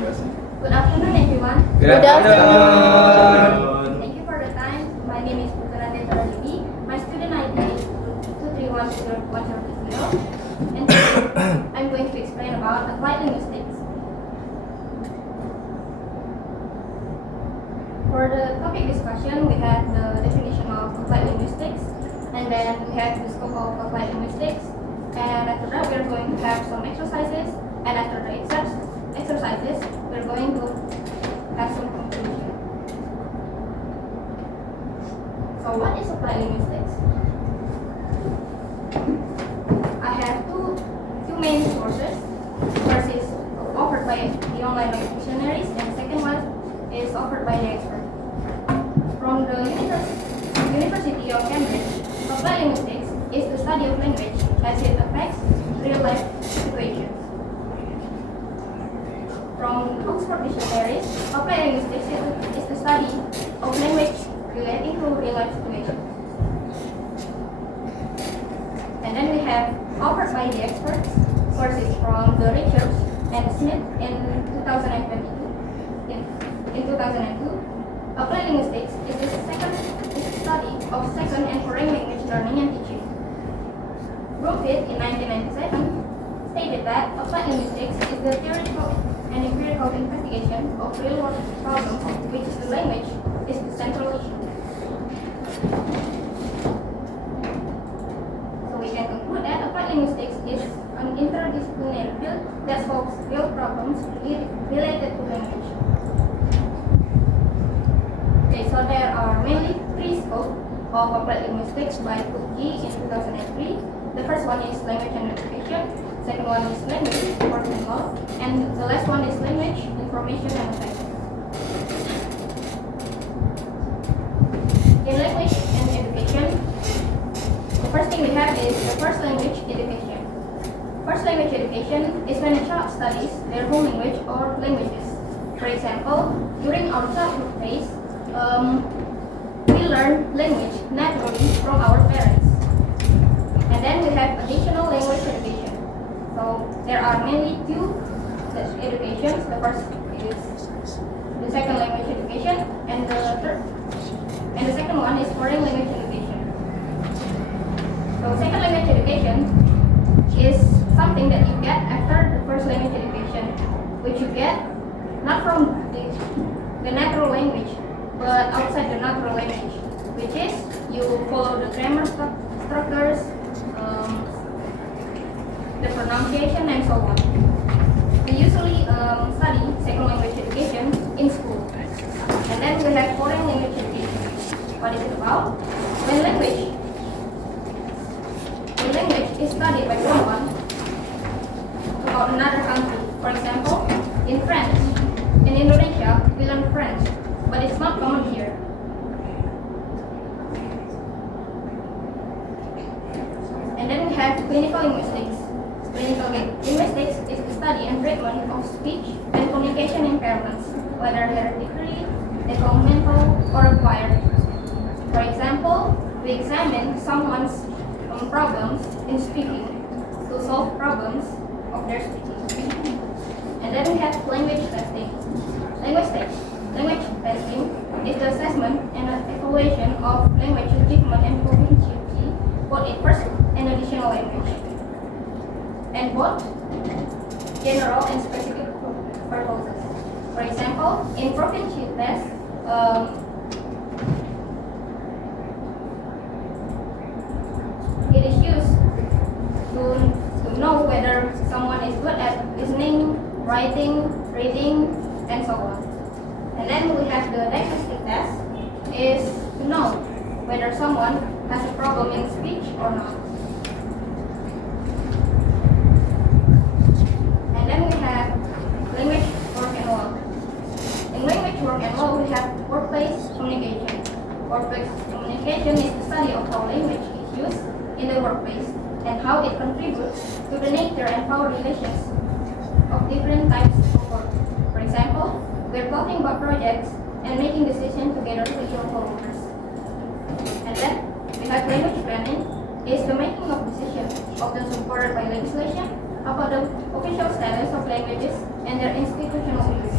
Good afternoon, everyone. Good afternoon. Thank you for the time. My name is Putrananda Taralibi. My student ID is 2310100. And today I'm going to explain about applied linguistics. For the topic discussion, we have the definition of applied linguistics, and then we have the scope of applied linguistics, and after that we are going to have some exercises, and after the exercises we're going to have some conclusion. So what is applied linguistics? I have two main sources. First is offered by the online dictionaries, and the second one is offered by the expert. From the University of Cambridge, applied linguistics is the study of language as it affects real-life situations. From Oxford Dictionaries, applied linguistics is the study of language relating to real-life situations. And then we have offered by the experts sources from the Richards and Smith in 2022. In 2002, applied linguistics is the study of second and foreign language learning and teaching. Brookfield in 1997 stated that applied linguistics is the theoretical and empirical investigation of real-world problems, which is the language is the central issue. So we can conclude that applied linguistics is an interdisciplinary field that solves real problems related to language. Okay, so there are mainly three scopes of applied linguistics by Kuki in 2003. The first one is language and education, second one is language work and law, and the last one is language, information and effect. In language and education, the first thing we have is the first language education. First language education is when a child studies their home language or languages. For example, during our childhood phase, we learn language naturally from our parents. And then we have additional language education. So there are mainly two educations. The first is the second language education, and the second one is foreign language education. So second language education is something that you get after the first language education, which you get not from the natural language, but outside the natural language, which is you follow the grammar structures, the pronunciation, and so on. We usually study second language education in school. And then we have foreign language education. What is it about? When language is studied by someone about another country. For example, in France, in Indonesia, we learn French, but it's not common here. And then we have clinical linguistics. Clinical linguistics is the study and treatment of speech and communication impairments, whether hereditary, developmental, or acquired. For example, we examine someone's problems in speaking to solve problems of their speaking. And then we have language testing. Language testing is the assessment and evaluation of language achievement and proficiency, both in first and additional language, and both general and specific purposes. For example, in proficiency test, it is used to know whether someone is good at listening, writing, reading, and so on. And then we have the diagnostic test, is to know whether someone has a problem in speech or not. And then we have language, work, and law. In language, work, and law, we have workplace communication. Workplace communication is the study of how language is used in the workplace and how it contributes to the nature and power relations of different types of work. For example, we're talking about projects and making decisions together with your coworkers. And then we have language planning, is the making of decisions, often supported by legislation, about the official status of languages and their institutional use.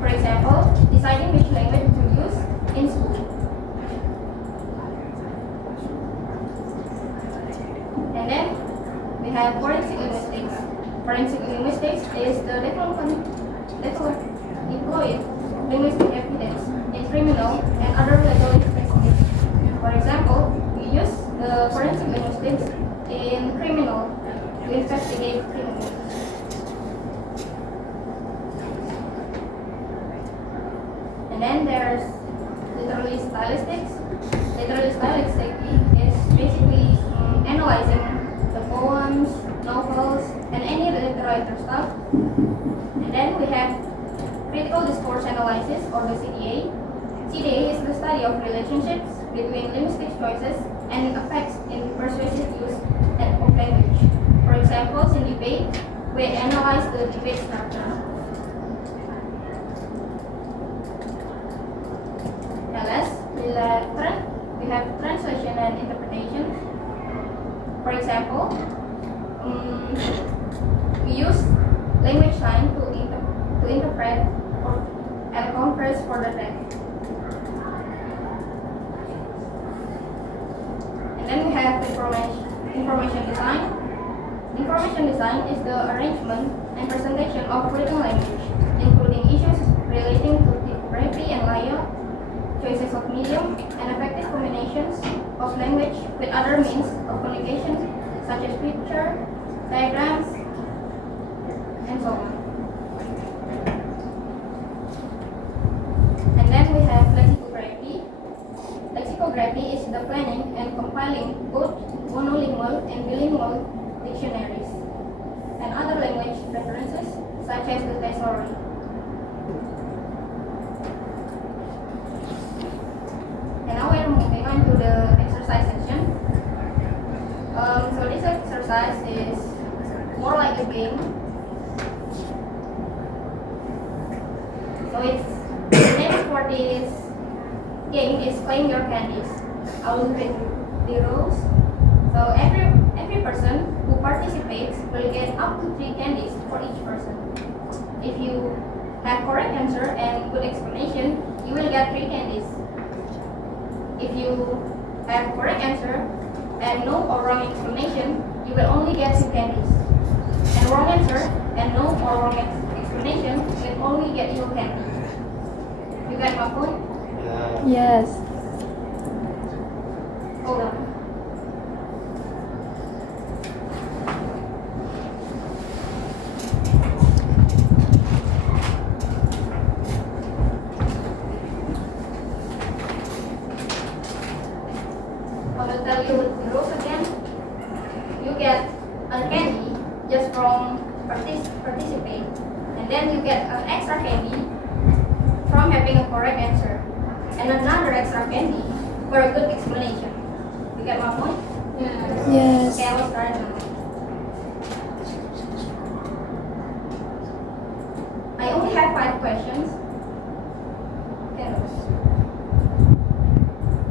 For example, deciding which language to use in school. And then we have forensic linguistics. Forensic linguistics is the development deployed linguistic evidence in criminal and other legal investigations. For example, we use the forensic linguistics in criminal to investigate criminals. And then there's literary stylistics. Literary stylistics is basically analyzing the poems, novels, and any literature stuff. And then we have critical discourse analysis, or the CDA. CDA is the study of relationships between linguistic choices and effects in persuasive use of language. For example, in debate, we analyze the debate structure. LS, we have translation and interpretation. For example, we use language sign to interpret and compress for the text. And then we have information design. Information design is the arrangement and presentation of written language, including issues relating to typography and layout, choices of medium, and effective combinations of language with other means of communication, such as picture, diagrams, and so on. And then we have lexicography. Lexicography is the planning and compiling both monolingual and bilingual dictionaries and other language references, such as the thesaurus. And now we're moving on to the exercise section. So this exercise is more like a game. So the name for this game is Claim Your Candies. I will read the rules. So every person who participates will get up to 3 candies for each person. If you have correct answer and good explanation, you will get 3 candies. If you have correct answer and no or wrong explanation, you will only get 2 candies. And wrong answer and no or wrong explanation will only get you candy. You got my point? Yes. Hold on. I will tell you the rules again. You get a candy just from participate, and then you get an extra candy from having a correct answer, and another extra candy for a good explanation. You get my point? Yes. Okay, I will start now. I only have 5 questions. Okay.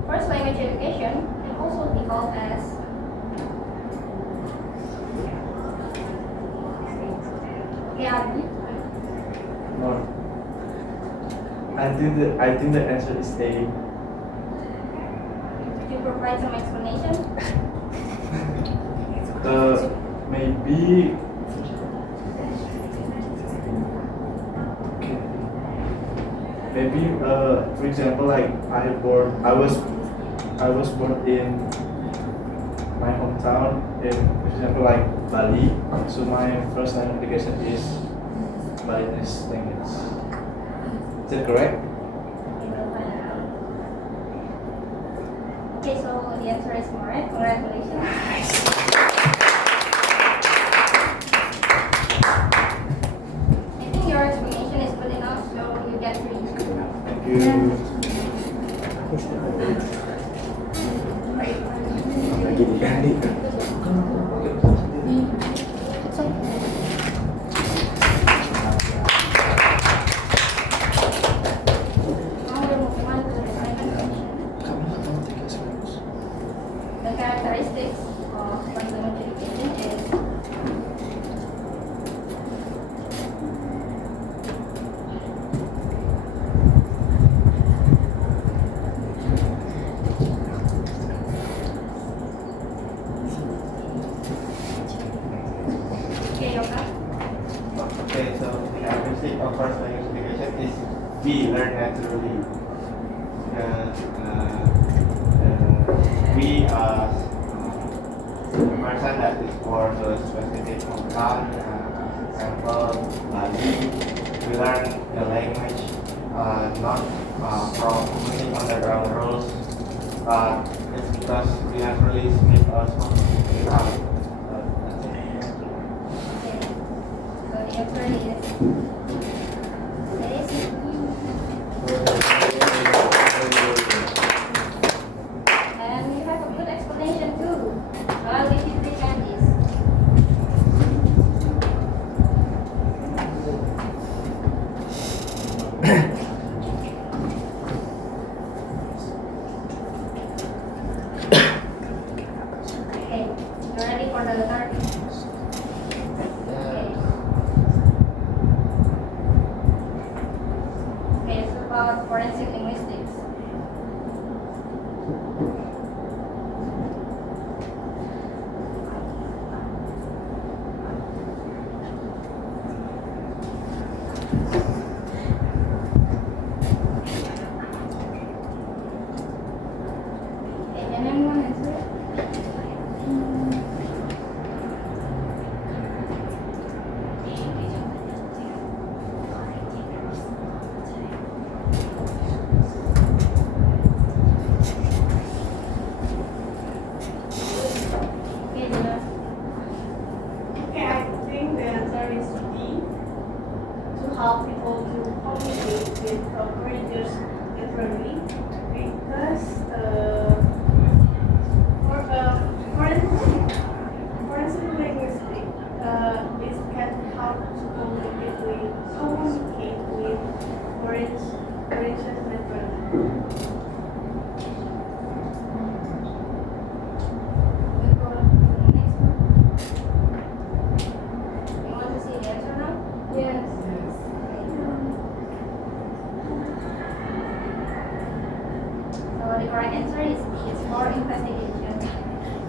First, language education can also be called as Adi. No. I think the answer is A. Could you provide some explanation? Maybe. Okay. Maybe for example, like I was born in my hometown in, for example, like Bali. So my first language application is Balinese language. Is that correct? Okay, so the answer is correct. Congratulations. I think your explanation is good enough, so you get 3. Thank you. Lagi diganti. Now we're moving on to the second section. The characteristics of first language education is characteristic of first language education is we learn naturally. We as person that is for the specific content, example, we learn the language not from many underground rules, but it's because we naturally speak also without. Okay. So the answer is basic. And you have a good explanation too. I'll give you 3 candies. Okay, you ready for the third? Okay. Okay, it's about forensic linguistics. Okay, can anyone answer? Okay, Dina. Okay, I think the answer is D. To help people to communicate with foreigners naturally, because forensic linguistics is can help to communicate with foreigners naturally. We go to the next one. You want to see the answer now? Yes. So the correct answer is B. It's for investigation.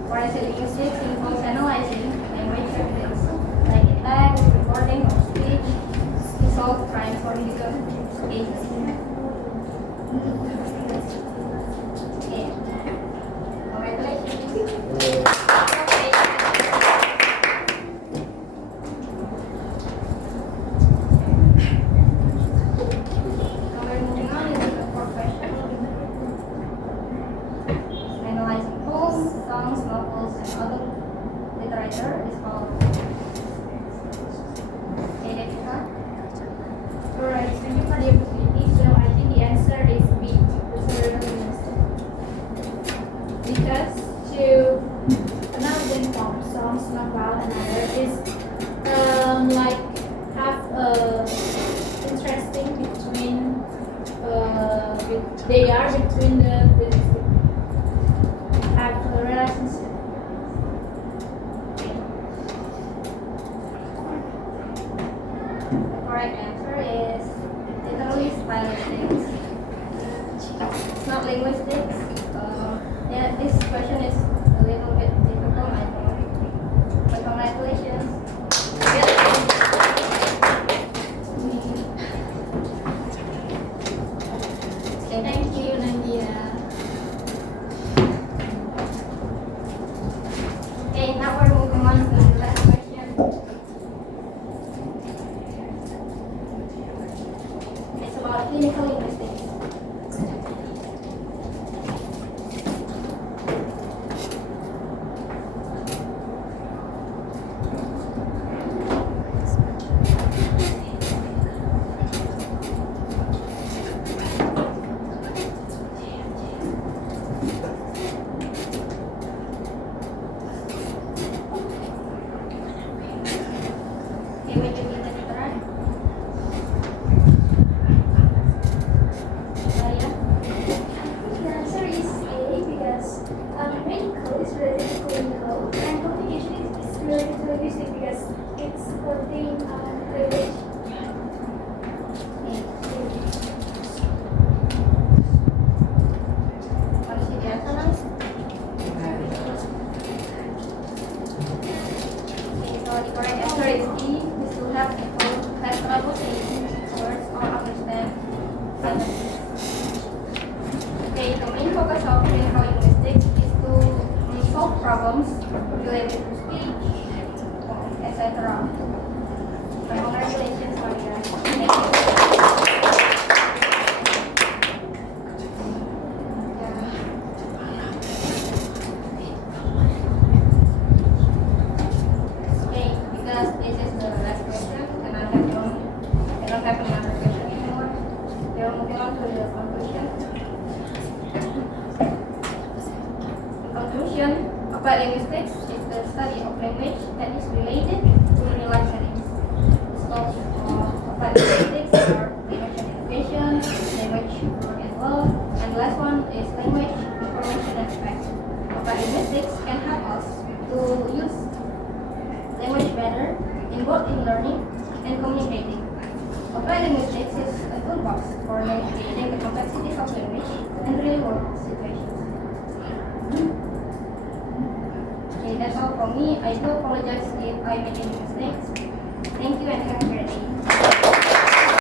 Forensic linguistics involves analyzing language evidence, like text, recording, or speech, to solve crimes or legal cases. Okay. Congratulations. Okay. Now we're moving on to the fourth question. Analyzing poems, songs, novels, and other literature is called. Okay, Devika. Alright, thank you for the opportunity. So I think the answer is B, cerebral linguistics. Because to analyze poems, songs, novel, and other is like have interesting between they are between the linguistic have a relationship. The correct answer is literally stylistics. It's not linguistics. Yeah, this question is a little bit difficult, I know. But congratulations. Okay, Thank you, Nadia. Okay, now we're moving on to the last question. It's about clinical linguistics. Okay, would you give it a try? Okay, the main focus of clinical linguistics is to solve problems related to speech, etc. Congratulations, Maria. Thank you. Okay, because this is the last question, and I don't have another question anymore. We are moving on to the conclusion. In conclusion, applied linguistics is the study of language that is related to real life settings. Scopes of applied linguistics are language and education, language and law, and the last one is language, information, and effects. Applied linguistics can help us to use language better in both in learning and communicating. Applied linguistics is a toolbox for navigating the complexities of language and real-world situations. Okay, that's all from me. I do apologize if I made any mistakes. Thank you and have a great day.